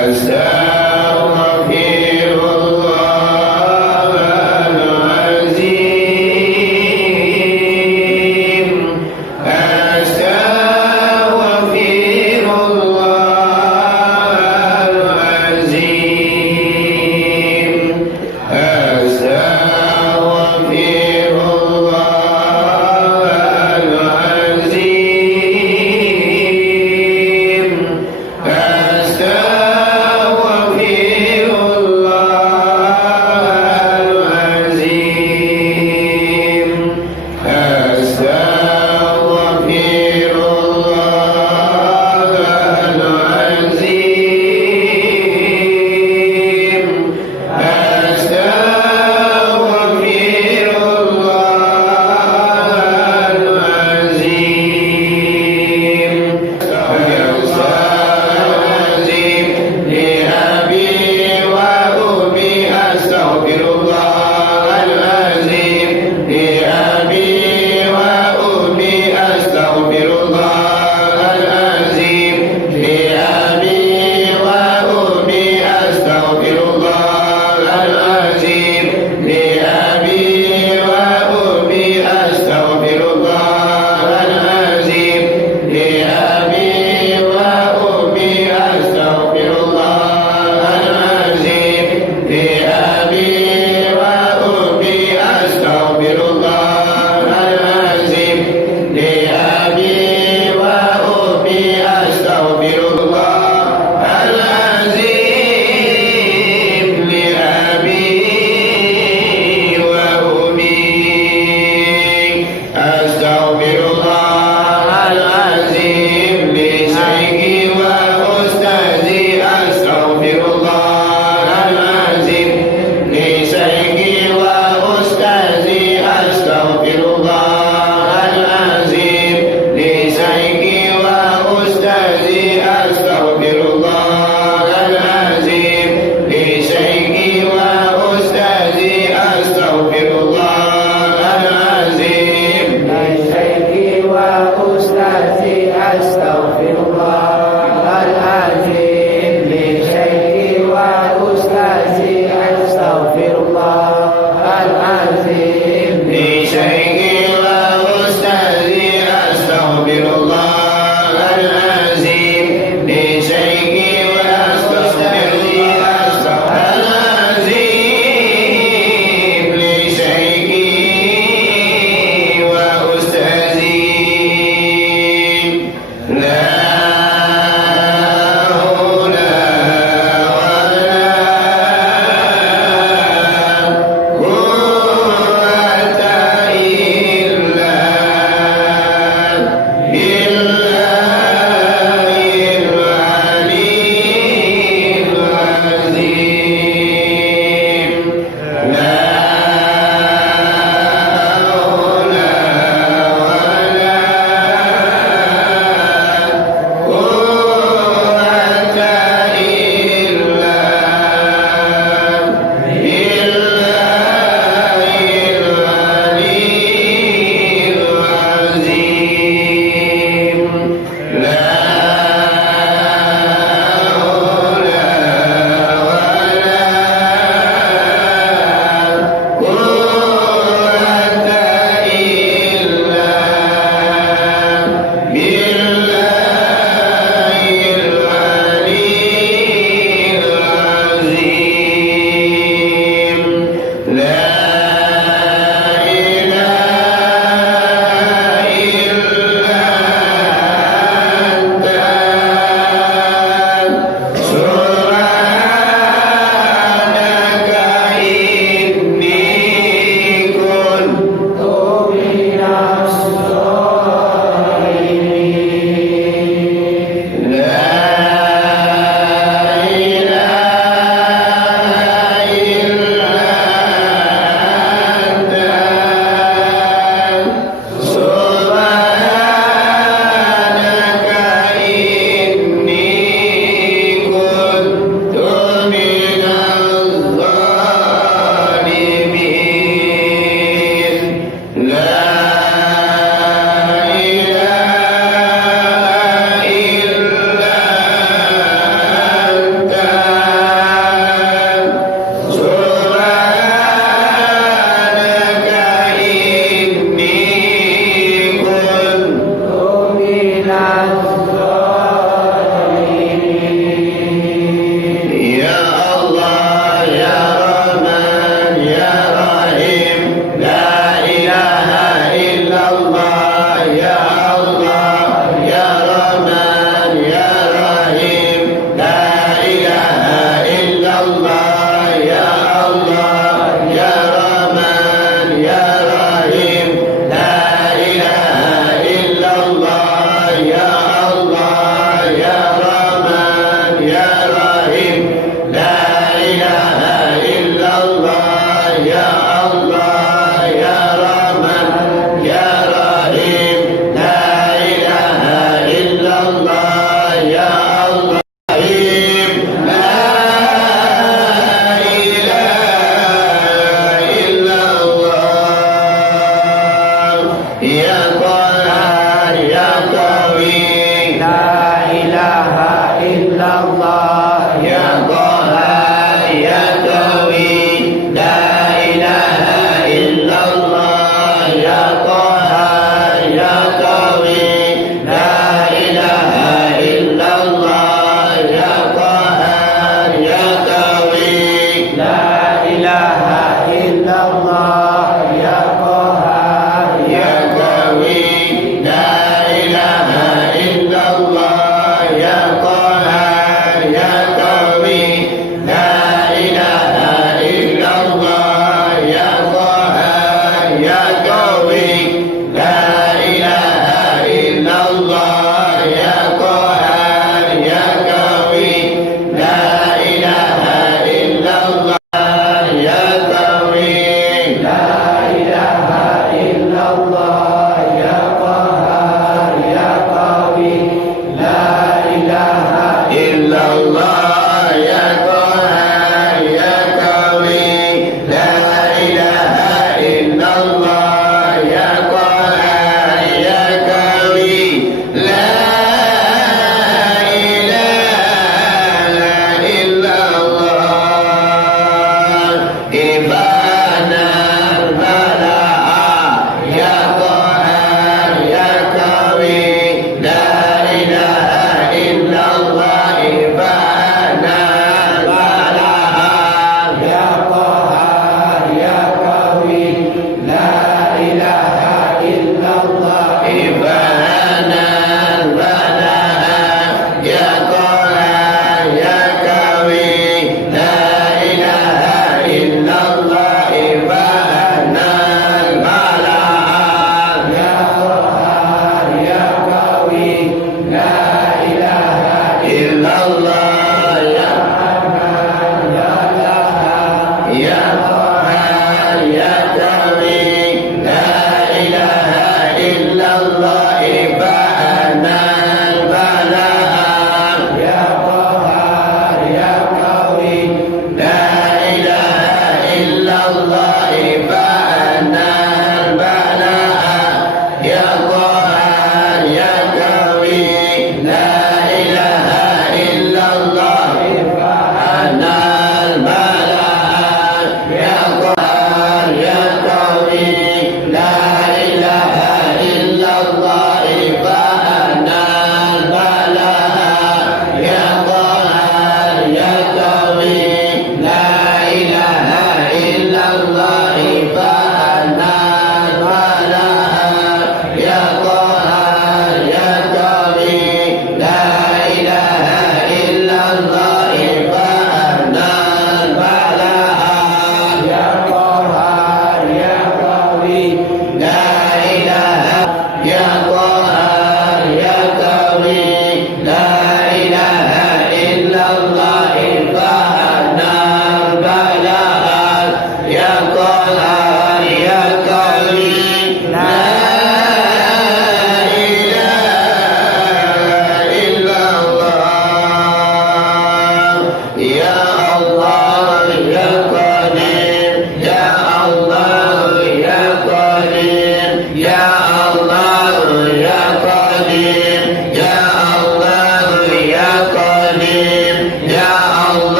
أستغفر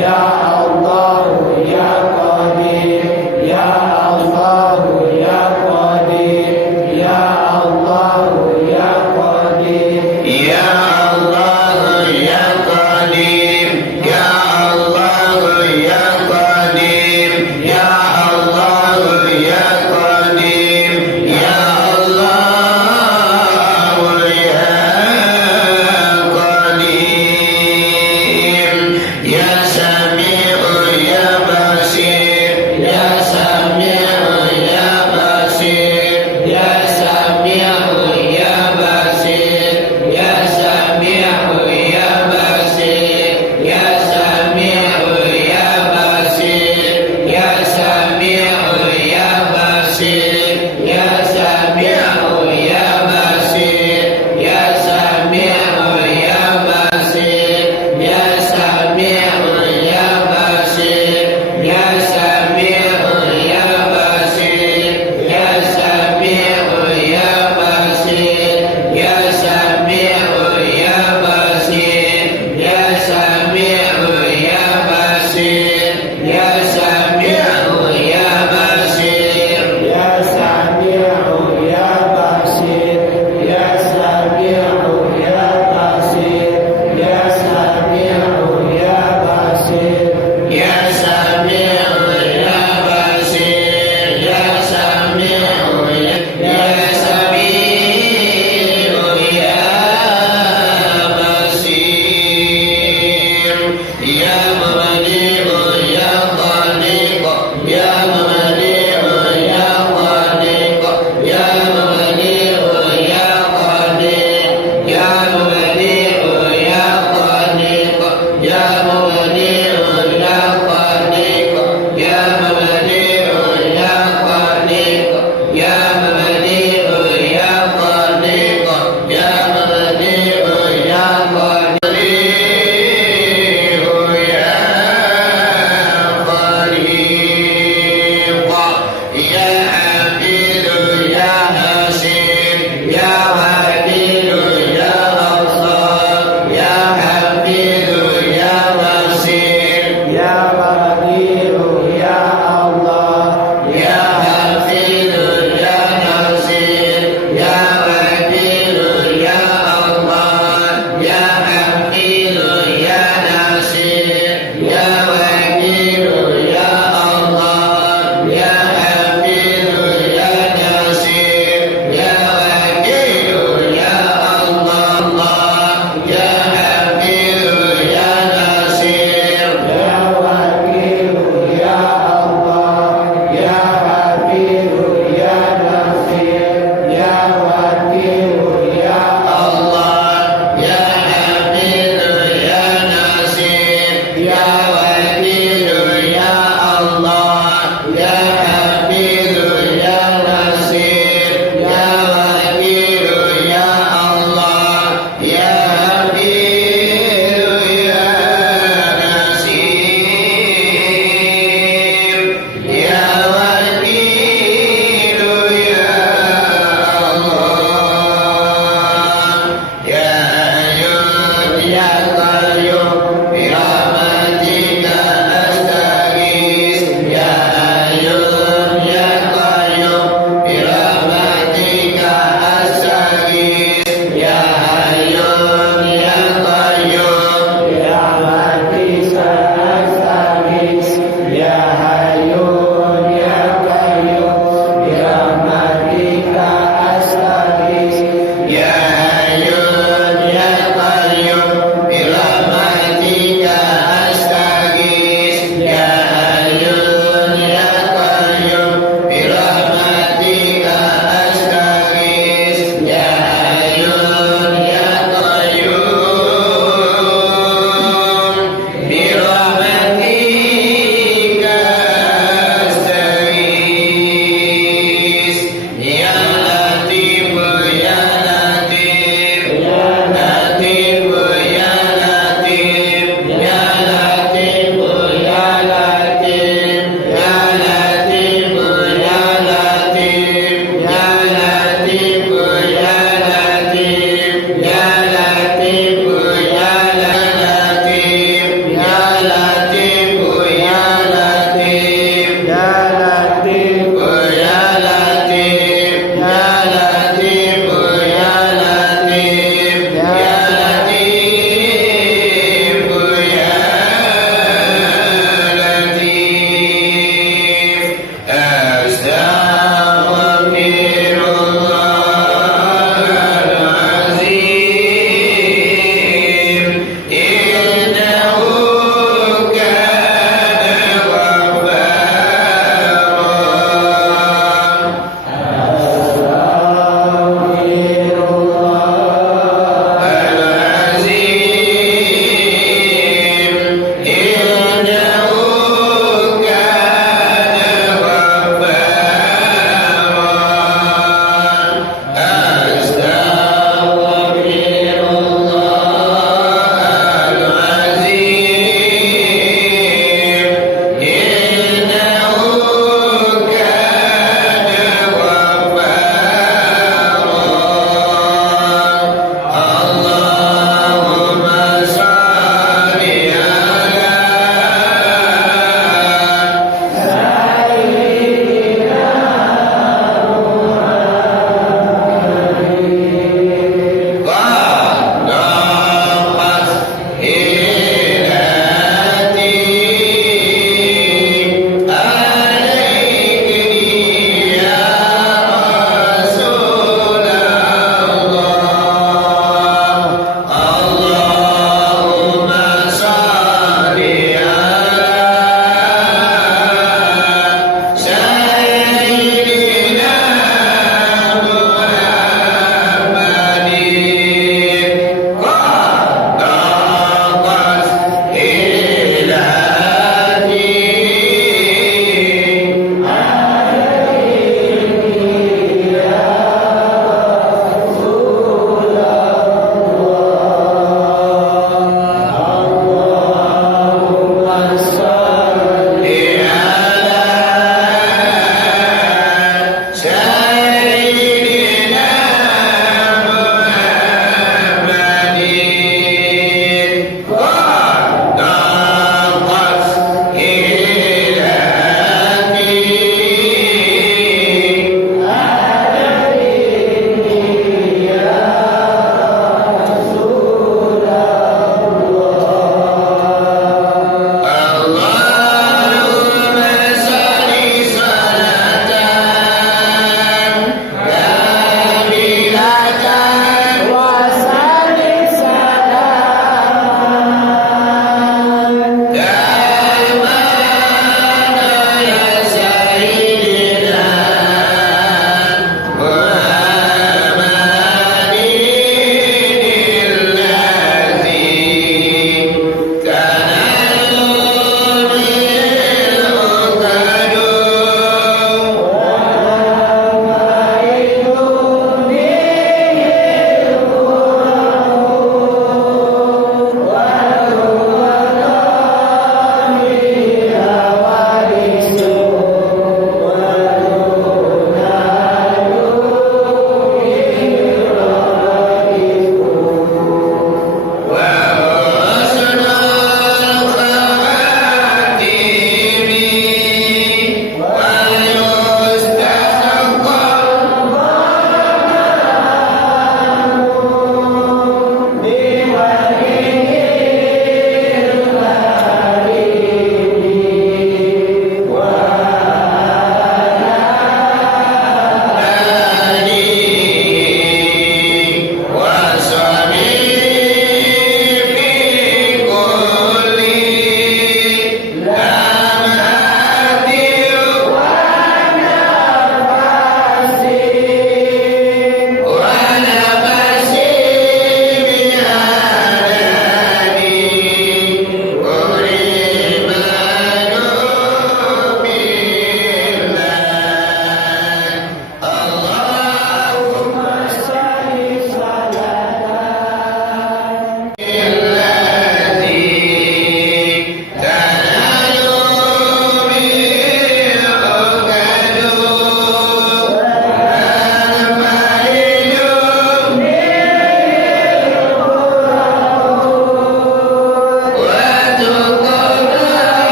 Ya Allah Ya Qadir, Ya Allah Ya Qadir, Ya Allah Ya Qadir, Ya Allah Ya Qadir, Ya Allah Ya Qadir, Ya Allah Ya Qadir, Ya Allah Ya Qadir, Ya Sami'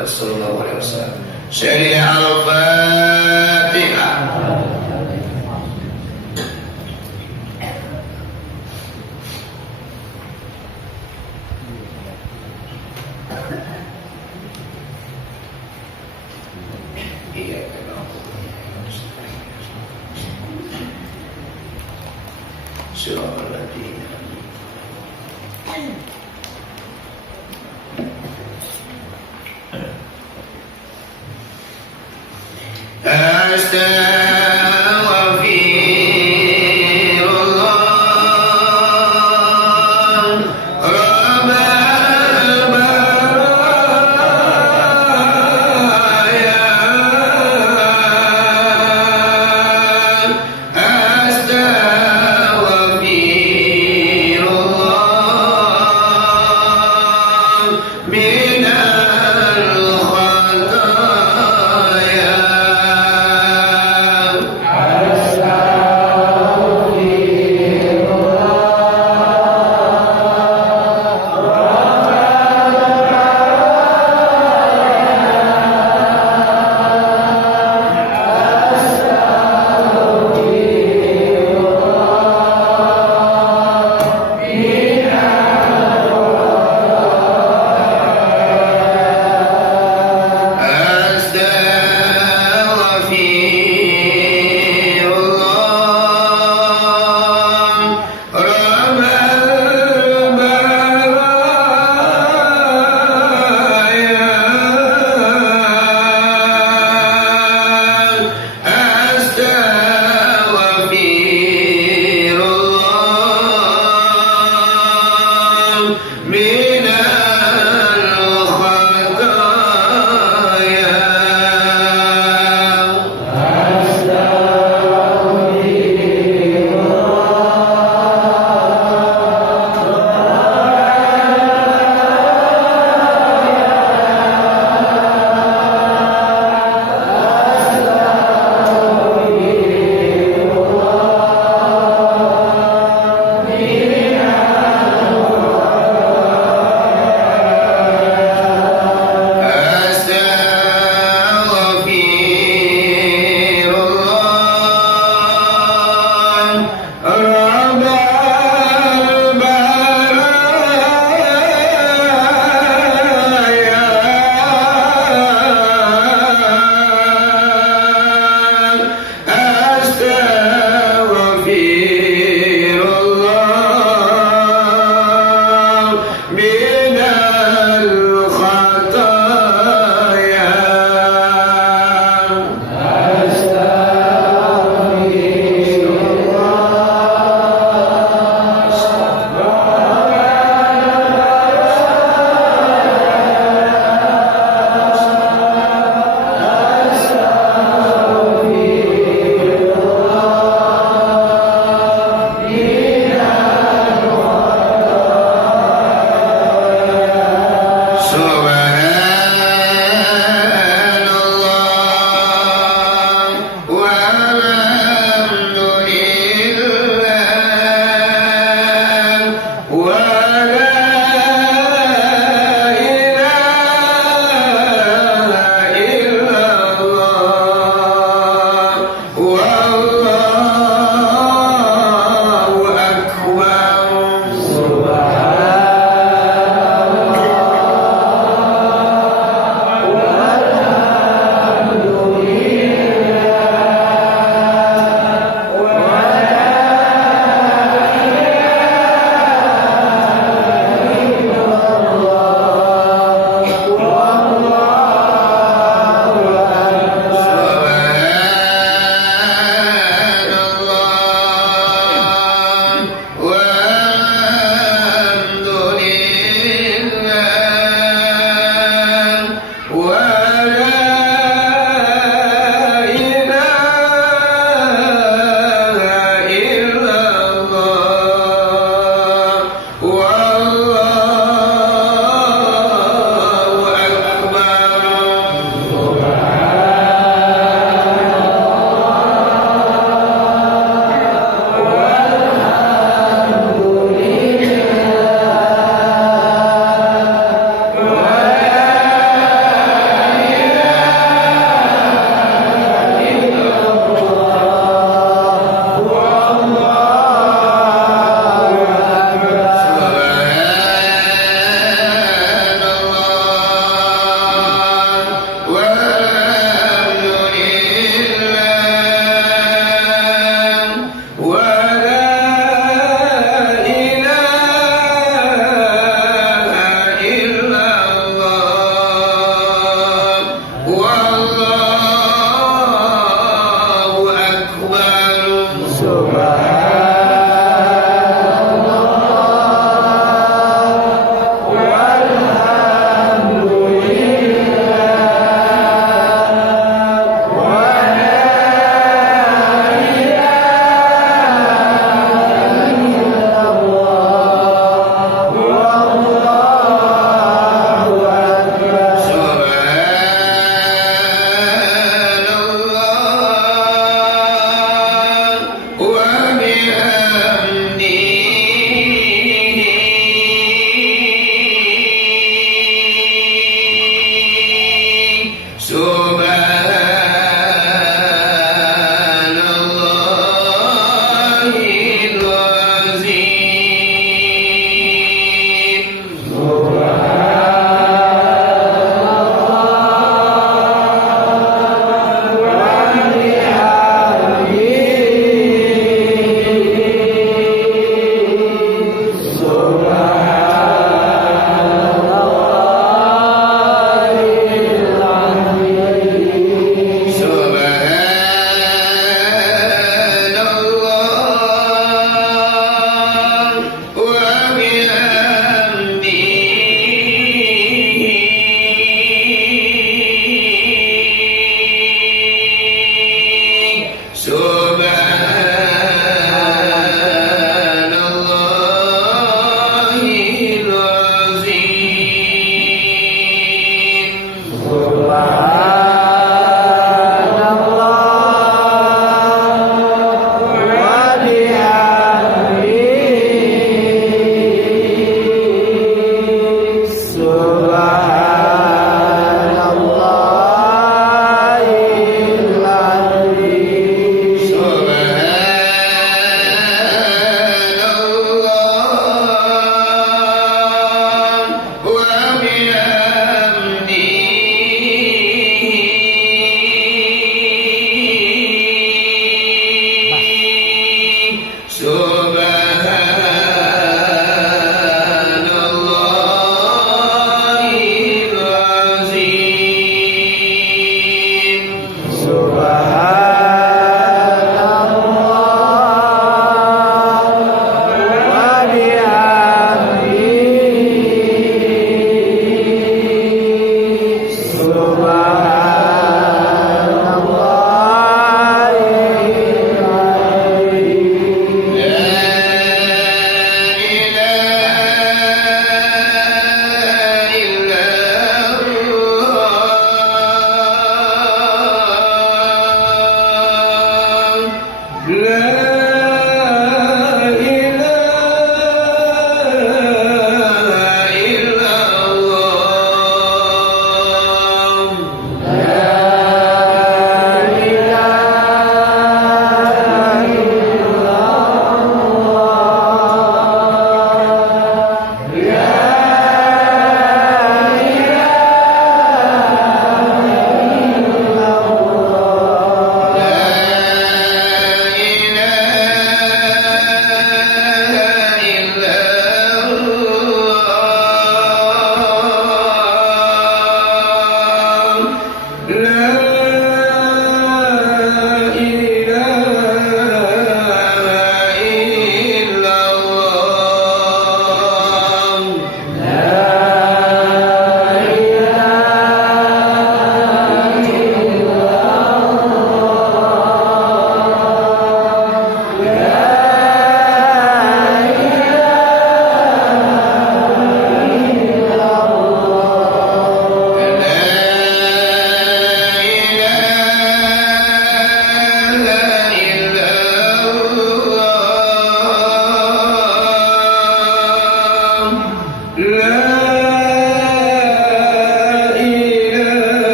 Muhammad sallallahu alaihi wasallam. Syari al-Fatihah. Iya, لا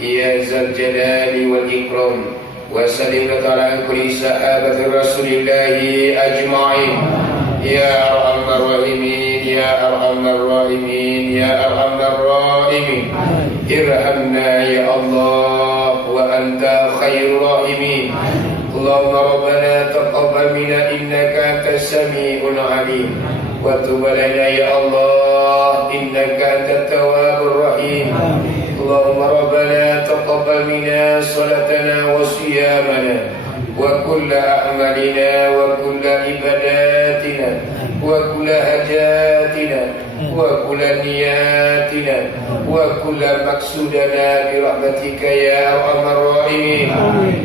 يا ذا الجلال والإكرام. وسلم على كل صحابة رسول الله أجمعين. يا أرحم الراحمين يا أرحم الراحمين يا أرحم الراحمين. ارحمنا يا الله وأنت خير الراحمين. اللهم ربنا تقبل منا إنك أنت السميع العليم، وتب علينا يا الله إنك أنت التواب الرحيم. اللهم ربنا تقبل منا صلاتنا وصيامنا وكل أعمالنا وكل عباداتنا وكل حاجاتنا وكل نياتنا وكل مقصودنا برحمتك يا أرحم الراحمين.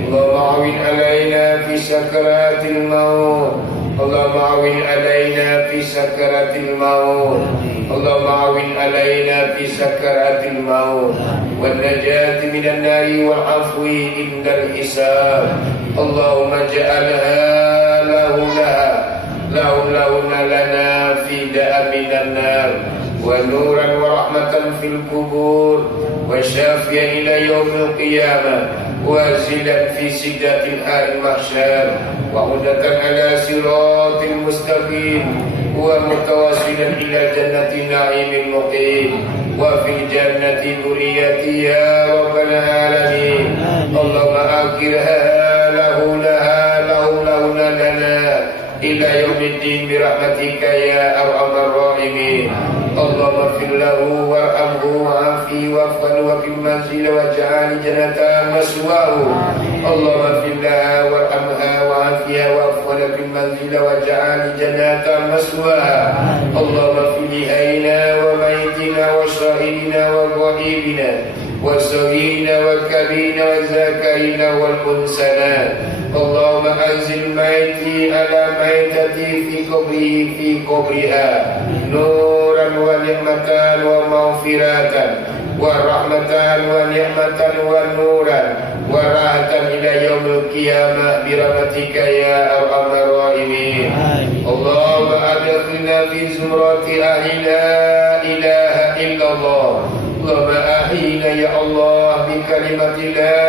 اللهم عون علينا في سكرات الموت. اللهم عون علينا في سكرات الموت. اللهم عون علينا في سكرات الموت والنجاة من النار والعفو عند الحساب. اللهم اجعلها لنا فداء من النار ونورا ورحمة في القبور وشافيا إلى يوم القيامة وازلا في سدة المحشر وعودة على صراط المستقيم ومتواصلا إلى جنة النعيم المقيم وفي الجنة ذريتي يا رب العالمين. اللهم أكرها لنا إلى يوم الدين برحمتك يا أرحم الراحمين. اللهم اغفر له وارحمه وعافه واغفر وفي المنزل واجعل جنة مسواه. اللهم اغفر لها وارحمها وعافها واغفر في المنزل واجعل جنة مسواها. اللهم اغفر لأهلنا وميتنا وشاهدنا وغائبنا وصغيرنا وكبيرنا وذكرنا والأنثى. اللهم أنزل ميتي على ميتتي في قبرها نورا ونعمة ومغفرة ورحمة ونعمة ونورا وراحة إلى يوم القيامة برحمتك يا أرحم الراحمين. اللهم أدخلنا في زمرة أهل لا إله إلا الله. اللهم أحينا يا الله بكلمة لا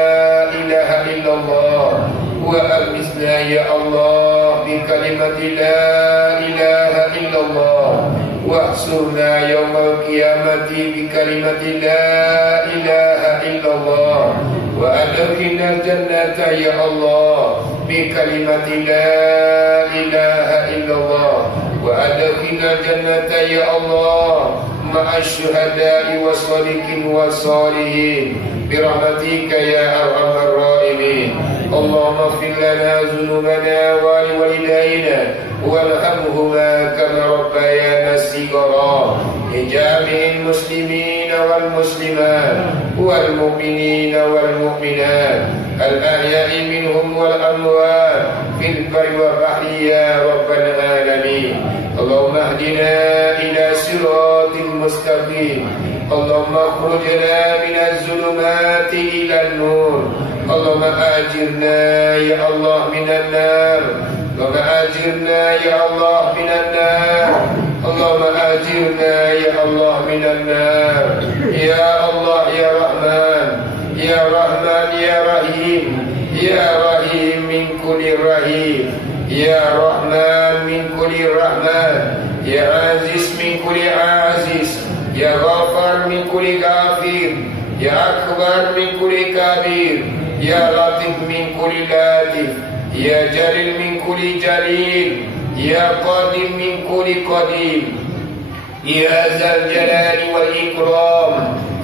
إله إلا الله وألبسنا يا الله بكلمة لا إله إلا الله واحشرنا يوم القيامة بكلمة لا إله إلا الله وأدخلنا الجنة يا الله بكلمة لا إله إلا الله وأدخلنا الجنة يا الله مع الشهداء والصالحين والصالحين برحمتك يا أرحم الراحمين. اللهم اغفر لنا ذنوبنا ولوالدينا وارحمهما كما ربيانا صغارا. لجميع المسلمين والمسلمات والمؤمنين والمؤمنات الأحياء منهم والأموات في البر والبحر يا رب العالمين. اللهم اهدنا إلى صراط مستقيم. اللهم اخرجنا من الظلمات إلى النور. اللهم أجرنا يا الله من النار. اللهم أجرنا يا الله من النار. اللهم أجرنا يا الله من النار. يا الله يا رحمن يا رحمن يا رحيم يا رحيم من كل رحيم يا رحمن من كل رحمن يا عزيز من كل عزيز يا غافر من كل غافر يا أكبر من كل كبير يا لطيف من كل لطيف يا جليل من كل جليل يا قدير من كل قدير يا ذا الجلال والإكرام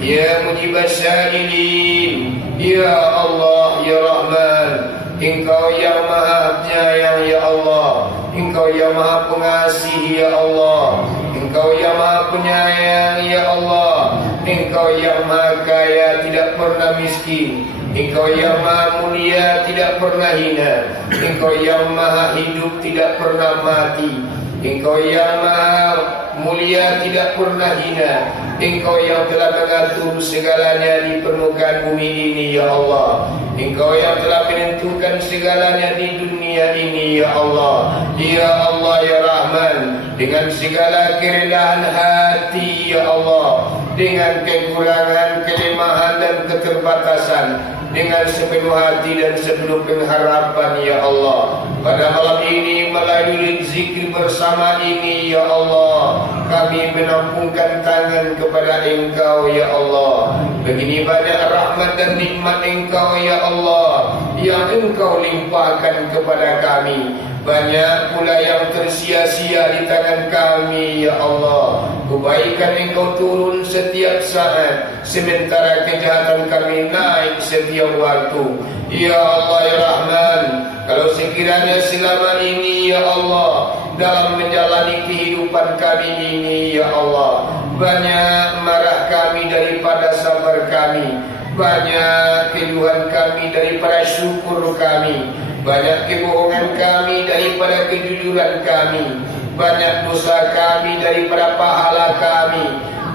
يا مجيب السائلين يا الله يا رحمن. Engkau yang maha penyayang ya Allah. Engkau yang maha pengasih ya Allah. Engkau yang maha penyayang ya Allah. Engkau yang maha kaya tidak pernah miskin. Engkau yang maha mulia tidak pernah hina. Engkau yang maha hidup tidak pernah mati. Engkau yang maha mulia tidak pernah hina. Engkau yang telah mengatur segalanya di permukaan bumi ini ya Allah. Engkau yang telah menentukan segalanya di dunia ini ya Allah. Ya Allah ya Rahman, dengan segala kerelaan hati ya Allah, dengan kekurangan, kelemahan dan keterbatasan, dengan sepenuh hati dan sepenuh pengharapan ya Allah. Pada malam ini melalui zikir bersama ini ya Allah, kami menampungkan tangan kepada Engkau ya Allah. Begini banyak rahmat dan nikmat Engkau ya Allah yang Engkau limpahkan kepada kami. Banyak pula yang tersia-sia di tangan kami ya Allah. Kebaikan Engkau turun setiap saat, sementara kejahatan kami naik setiap waktu. Ya Allah ya Rahman, kalau sekiranya selama ini ya Allah dalam menjalani kehidupan kami ini ya Allah banyak marah kami daripada sabar kami, banyak keluhan kami daripada syukur kami, banyak kebohongan kami daripada kejujuran kami, banyak dosa kami daripada pahala kami,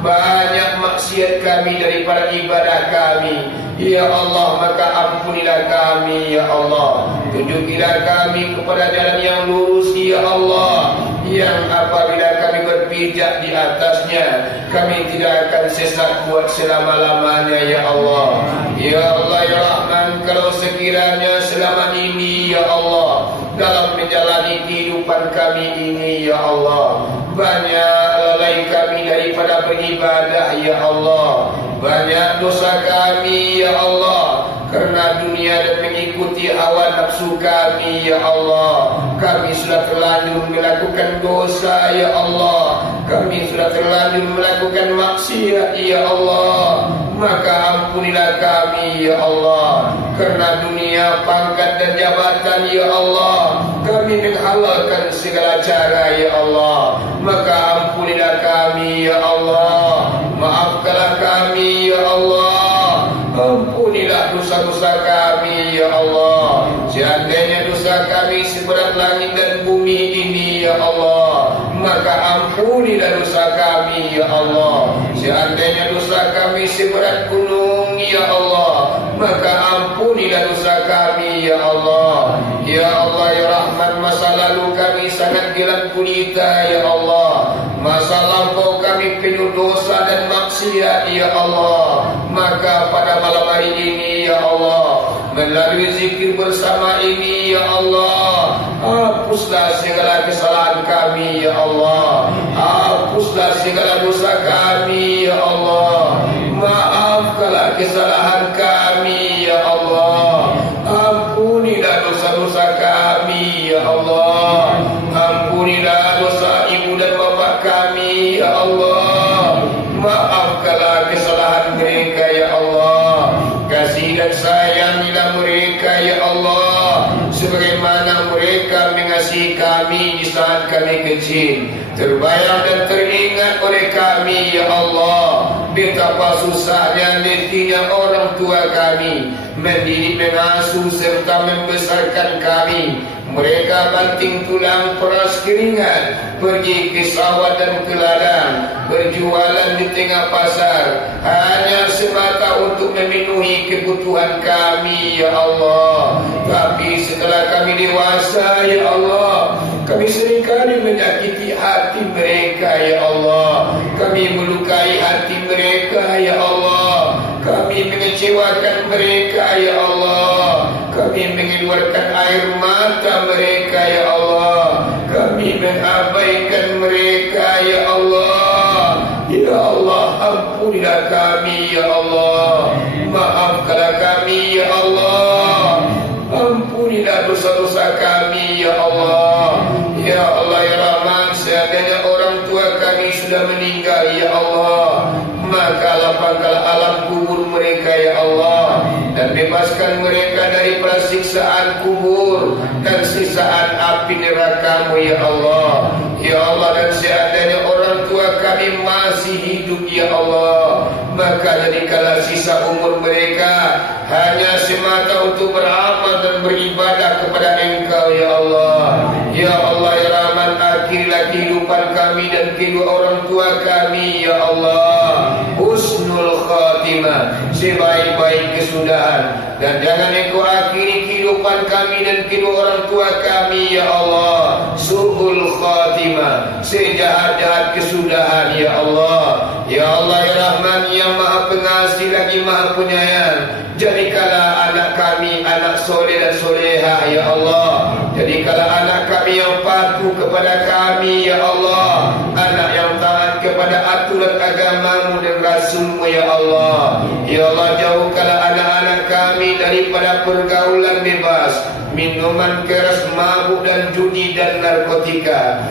banyak maksiat kami daripada ibadah kami. Ya Allah, maka ampunilah kami ya Allah. Tunjukilah kami kepada jalan yang lurus ya Allah, yang apabila kami berpijak di atasnya kami tidak akan sesat buat selama-lamanya ya Allah. Ya Allah ya Rahman, kalau sekiranya selama ini ya Allah dalam menjalani kehidupan kami ini ya Allah banyak lalai kami daripada beribadah ya Allah, banyak dosa kami ya Allah karena dunia dan mengikuti hawa nafsu kami ya Allah. Kami sudah terlanjur melakukan dosa ya Allah, kami sudah terlanjur melakukan maksiat ya Allah. Maka ampunilah kami ya Allah, karena dunia, pangkat dan jabatan ya Allah kami menghalalkan segala cara ya Allah. Maka ampunilah kami ya Allah, maafkanlah kami ya Allah, ampunilah dosa-dosa kami ya Allah. Seandainya dosa kami seberat langit dan bumi ini ya Allah, maka ampunilah dosa kami ya Allah. Seandainya dosa kami seberat gunung ya Allah, maka ampunilah dosa kami ya Allah. Ya Allah ya Rahman, masa lalu kami sangat gelap gulita ya Allah, masa lampau kami penuh dosa dan maksiat ya Allah. Maka pada malam hari ini ya Allah, melalui zikir bersama ini ya Allah, hapuslah segala kesalahan kami ya Allah, hapuslah segala dosa kami ya Allah, maafkanlah kesalahan kami ya Allah, ampunilah dosa-dosa kami ya Allah, ampunilah dosa ibu dan bapa kami ya Allah, maafkanlah kesalahan mereka ya Allah. Kasih dan sayangilah mereka ya Allah, sebagaimana mereka mengasihi kami di saat kami kecil. Terbayang dan teringat oleh kami ya Allah betapa susahnya letihnya orang tua kami mendidik, mengasuh serta membesarkan kami. Mereka banting tulang peras keringat, pergi ke sawah dan ke ladang, berjualan di tengah pasar, hanya semata untuk memenuhi kebutuhan kami ya Allah. Tapi setelah kami dewasa ya Allah, kami seringkali menyakiti hati mereka ya Allah, kami melukai hati mereka ya Allah, kami mengecewakan mereka ya Allah, kami mengeluarkan air mata mereka ya Allah, kami mengabaikan mereka ya Allah. Ya Allah, ampunilah kami ya Allah, maafkanlah kami ya Allah, ampunilah dosa-dosa kami ya Allah. Ya Allah ya Rahman, seandainya orang tua kami sudah meninggal ya Allah, maka lapangkanlah alam kubur mereka ya Allah, dan bebaskan mereka daripada siksaan kubur dan siksaan api neraka-Mu ya Allah. Ya Allah, dan seandainya orang tua kami masih hidup ya Allah, maka jadikanlah sisa umur mereka hanya semata untuk beramal dan beribadah kepada Engkau ya Allah. Ya Allah ya Rahman, akhirilah kehidupan kami dan kedua orang tua kami ya Allah. husnul khatimah, sebaik-baik kesudahan. Dan jangan engkau akhiri kehidupan kami dan kedua orang tua kami ya Allah su'ul khatimah, sejahat-jahat kesudahan ya Allah. Ya Allah ya Rahman yang maha pengasih lagi maha penyayang, jadikanlah anak kami anak soleh dan solehah ya Allah. Jadikanlah anak kami yang patuh kepada kami ya Allah, anak yang taat kepada aturan agamamu dan Rasulmu ya Allah. Ya Allah, jauhkanlah anak-anak kami daripada pergaulan bebas, minuman keras, mabuk dan judi dan narkotika.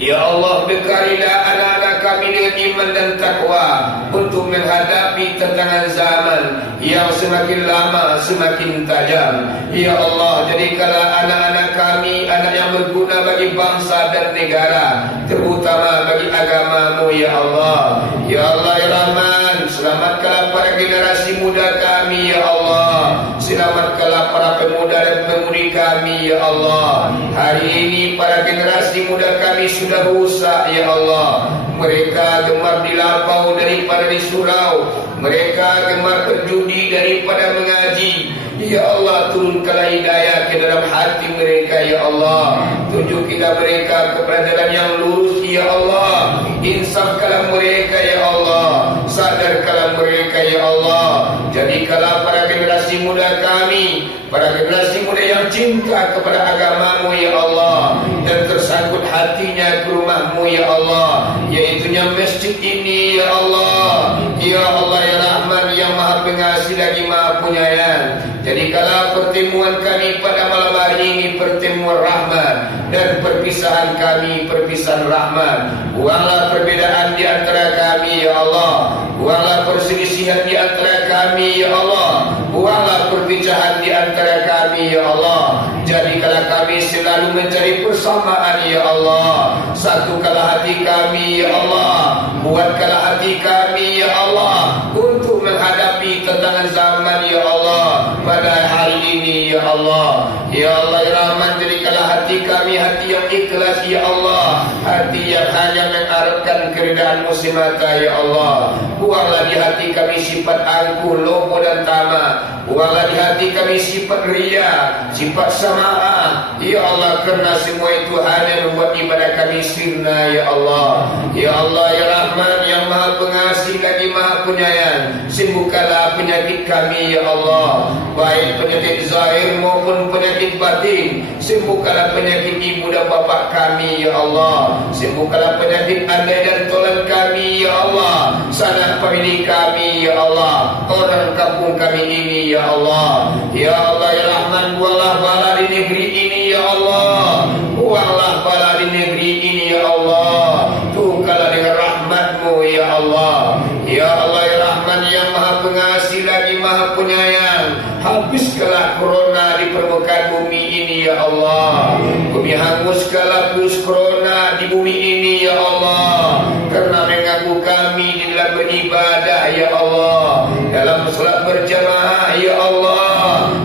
Ya Allah, bekalilah anak-anak kami dengan iman dan takwa untuk menghadapi tantangan zaman yang semakin lama semakin tajam. Ya Allah, jadikanlah anak-anak kami anak yang berguna bagi bangsa dan negara, terutama bagi agamamu ya Allah. Ya Allah ya Rahman, selamatkanlah para generasi muda kami ya Allah. Selamatkanlah para pemuda dan pemudi kami ya Allah. Hari ini para generasi muda kami sudah rusak ya Allah. Mereka gemar dilampau daripada disurau, mereka gemar berjudi daripada mengaji. Ya Allah, turunkanlah hidayah ke dalam hati mereka ya Allah. Tunjukilah mereka kepada jalan yang lurus ya Allah. Insafkanlah mereka ya Allah, sadarkanlah mereka ya Allah. Jadikanlah para generasi muda kami, para generasi muda yang cinta kepada agamamu ya Allah, dan tersangkut hatinya ke rumahmu ya Allah, yaitunya masjid ini ya Allah. Ya Allah ya Rahman yang maha pengasih lagi maha penyayang, jadikanlah pertemuan kami pada malam hari ini pertemuan rahmat, dan perpisahan kami perpisahan rahmat. Buanglah perbedaan di antara kami ya Allah, buanglah perselisihan di antara kami ya Allah, buanglah perpecahan di antara kami ya Allah. Jadikanlah kami selalu mencari persamaan ya Allah. Satukanlah hati kami ya Allah, buatkanlah hati kami ya Allah untuk menghadapi tantangan zaman ya Allah pada hari ini ya Allah. Ya Allah ya Rahman, jadikanlah hati kami hati yang ikhlas ya Allah, hati yang hanya mengharapkan keridaan-Mu semata ya Allah. Buanglah di hati kami sifat angkuh, lobo dan tamak. Buanglah di hati kami sifat ria, sifat sama'ah ya Allah, kerana semua itu hanya membuat ibadah kami sirna ya Allah. Ya Allah ya Rahman yang maha pengasih lagi maha penyayang, sembuhkanlah penyakit kami ya Allah, baik penyakit zahir maupun penyakit batin. Sembuhkanlah penyakit ibu dan bapa kami ya Allah, sembuhkanlah penyakit andai dan tolan kami ya Allah, sanak famili kami ya Allah, orang kampung kami ini ya Allah. Ya Allah ya Rahman, buanglah bala di negeri ini ya Allah, buanglah bala di negeri ini ya Allah, tuhkanlah dengan rahmat-Mu ya Allah. Ya Allah ya Rahman yang maha pengasih lagi maha penyayang, habiskanlah corona di permukaan bumi ini ya Allah. Bumi hanguskanlah virus corona di bumi ini ya Allah, karena mengganggu kami di dalam beribadah ya Allah, dalam salat berjamaah ya Allah.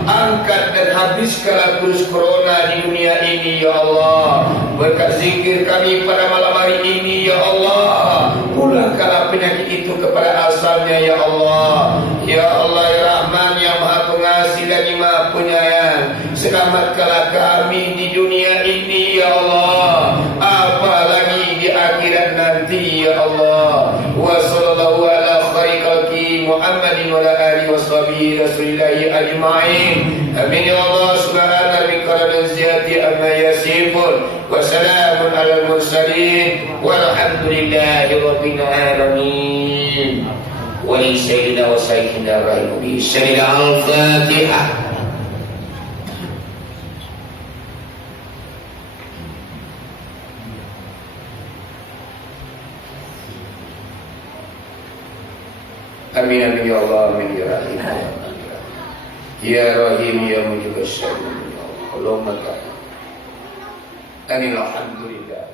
Angkat dan habiskanlah virus corona di dunia ini ya Allah. Berkat zikir kami pada malam hari ini ya Allah, pulangkanlah penyakit itu kepada asalnya ya Allah. Ya Allah ya Rahman yang maha pengasih lagi maha penyayang, selamatkanlah kami di dunia ini ya Allah, apalagi di akhirat nanti ya Allah. Wa sallallahu ala khairi khalqi Muhammadin wa ala alihi wa sahbihi rasulillahi ajma'in. Amin ya Allah. Subhana rabbika rabbil izzati amma yasifun, wa salamun alal mursalin, walhamdulillahi rabbil alamin. Wali sayyidina wa sayyidina rahimahullah. Sayyidina al-Fatihah. Amin amin ya Allah, amin ya Rahim ya Rahim ya Mujib as-Salim ya Allah. Allahumma ta'ala. Amin alhamdulillah.